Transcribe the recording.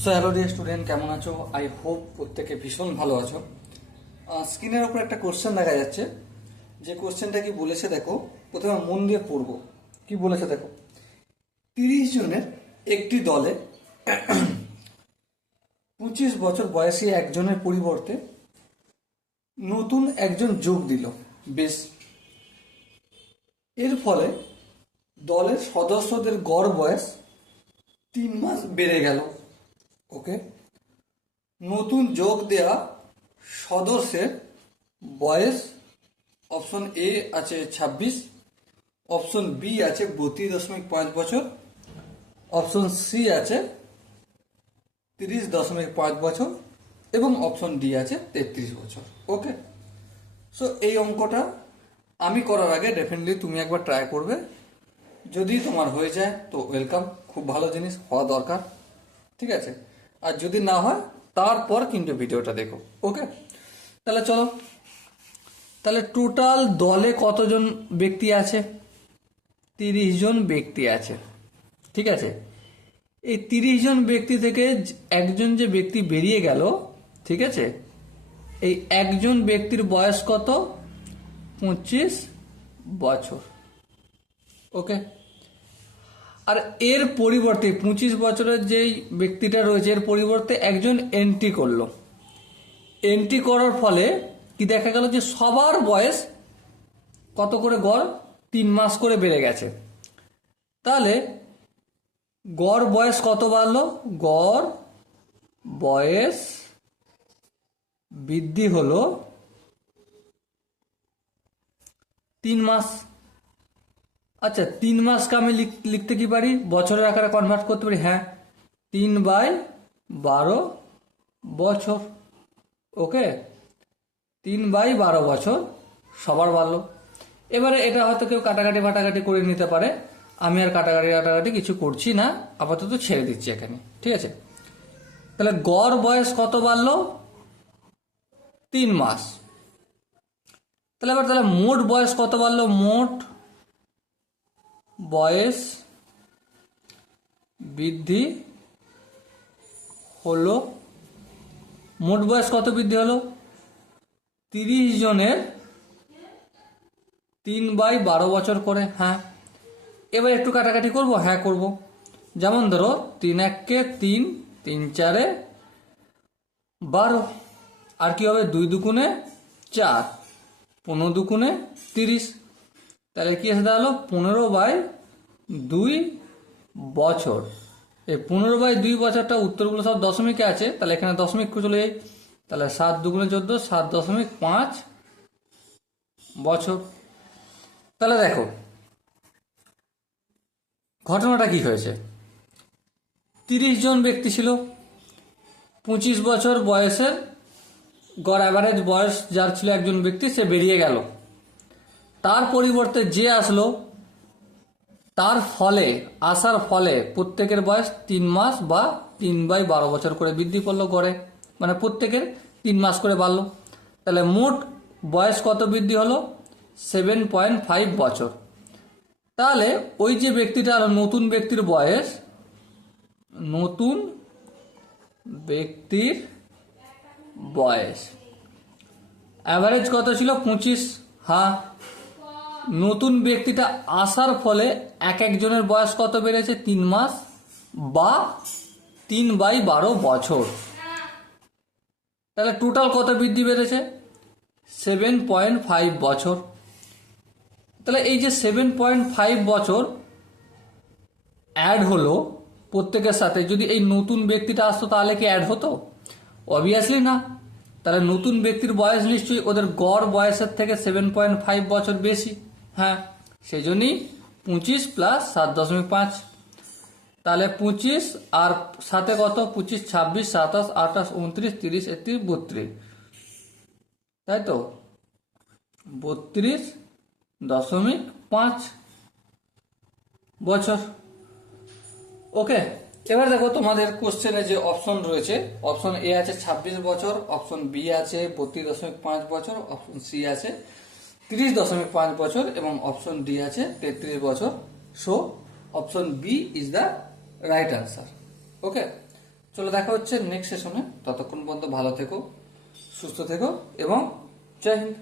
So hello dear student, কেমন আছো? I hope প্রত্যেকে ভীষণ ভালো আছো। স্ক্রিনের ওপর একটা কোশ্চেন দেখা যাচ্ছে। যে কোশ্চেনটা কি বলেছে দেখো, প্রথমে মন দিয়ে পড়বো। কি বলেছে দেখো, 30 জনের একটি দলে 25 বছর বয়সী একজনের পরিবর্তে নতুন একজন যোগ দিল। বেশ, এর ফলে দলের সদস্যদের গড় বয়স 3 মাস বেড়ে গেল। ওকে, নতুন যোগ দেওয়া সদস্যের বয়স অপশন এ আছে 26, অপশন বি আছে 32.5 বছর, অপশন সি আছে 30.5 বছর এবং অপশন ডি আছে 33 বছর। ওকে, সো এই অঙ্কটা আমি করার আগে ডেফিনেটলি তুমি একবার ট্রাই করবে। যদি তোমার হয়ে যায় তো ওয়েলকাম, খুব ভালো জিনিস, হওয়া দরকার। ঠিক আছে, আর যদি না হয় তারপর কিন্তু ভিডিওটা দেখো। ওকে, তাহলে চলো। তাহলে টোটাল দলে কতজন ব্যক্তি আছে? 30 জন ব্যক্তি আছে। ঠিক আছে, এই 30 জন ব্যক্তি থেকে একজন যে ব্যক্তি বেরিয়ে গেল, ঠিক আছে, এই একজন ব্যক্তির বয়স কত? 25 বছর। ওকে, আর এর পরিবর্তে 25 বছরের যেই ব্যক্তিটা রয়েছে এর পরিবর্তে একজন এন্ট্রি করলো। এন্ট্রি করার ফলে কি দেখা গেল যে সবার বয়স কত করে গড় 3 মাস করে বেড়ে গেছে। তাহলে গড় বয়স কত বাড়লো? গড় বয়স বৃদ্ধি হলো 3 মাস। আচ্ছা, 3 মাসকে আমি লিখতে কি পারি? বছরের আকারে কনভার্ট করতে পারি। হ্যাঁ, 3/12 বছর। ওকে, 3/12 বছর সবার বাড়লো। এবারে এটা হয়তো কেউ কাটাকাটি ফাটাকাটি করে নিতে পারে, আমি আর কাটাকাটি কিছু করছি না, আপাতত ছেড়ে দিচ্ছি এখানে। ঠিক আছে, তাহলে গড় বয়স কত বাড়লো? 3 মাস। তাহলে মোট বয়স কত বাড়লো? মোট বয়স বৃদ্ধি হলো, মোট বয়স কত বৃদ্ধি হলো? 30 জনের 3/12 বছর করে। হ্যাঁ, এবার একটু কাটাকাটি করব। হ্যাঁ, করব। যেমন ধরো 3×1 3, 3×4 12, আর কি হবে? 2×2 4, 15×2 30। তাহলে কি এসে দাঁড়ালো? 15/2 বছর। এই 15/2 বছরটা উত্তরগুলো সব দশমিকে আছে, তাহলে এখানে দশমিক চলে যাই। তাহলে 7×2 = 14, 7.5 বছর। তাহলে দেখো ঘটনাটা কি হয়েছে। 30 জন ব্যক্তি ছিল, 25 বছর বয়সের গড় অ্যাভারেজ বয়স যার ছিল একজন ব্যক্তি, সে বেরিয়ে গেল। তার পরিবর্তে যে আসলো, তার ফলে আসার ফলে প্রত্যেকের বয়স 3 মাস বা 3/12 বছর করে বৃদ্ধি করলো গড়ে, মানে প্রত্যেকের 3 মাস করে বাড়লো। তাহলে মোট বয়স কত বৃদ্ধি হলো? 7.5 বছর। তাহলে ওই যে ব্যক্তিটা, নতুন ব্যক্তির বয়স, নতুন ব্যক্তির বয়স অ্যাভারেজ কত ছিল? 25। হ্যাঁ, নতুন ব্যক্তিটা আসার ফলে একজনের বয়স কত বেড়েছে? 3 মাস বা 3/12 বছর। তাহলে টোটাল কত বৃদ্ধি বেড়েছে? 7.5 বছর। তাহলে এই যে 7.5 বছর অ্যাড হলো প্রত্যেকের সাথে, যদি এই নতুন ব্যক্তিটা আসতো তাহলে কি অ্যাড হতো? অবভিয়াসলি না। তাহলে নতুন ব্যক্তির বয়স নিশ্চয়ই ওদের গড় বয়সের থেকে 7.5 বছর বেশি। হ্যাঁ, সেই জন্যই 25 + 7.5। তাহলে 25 আর সাথে কত? 25, 26, 27, 28, 29, 30, 31, 32, তাই তো? 32.5 বছর। ওকে, এবার দেখো তোমাদের কোশ্চেনে যে অপশন রয়েছে, অপশন এ আছে 26 বছর, অপশন বি আছে 32.5 বছর, অপশন সি আছে 30.5 বছর এবং অপশন ডি আছে 33 বছর। So option B is the right answer. Okay, চলো দেখা হচ্ছে নেক্সট সেশনে। ততক্ষণ পর্যন্ত ভালো থেকো, সুস্থ থেকো এবং জয় হিন্দ।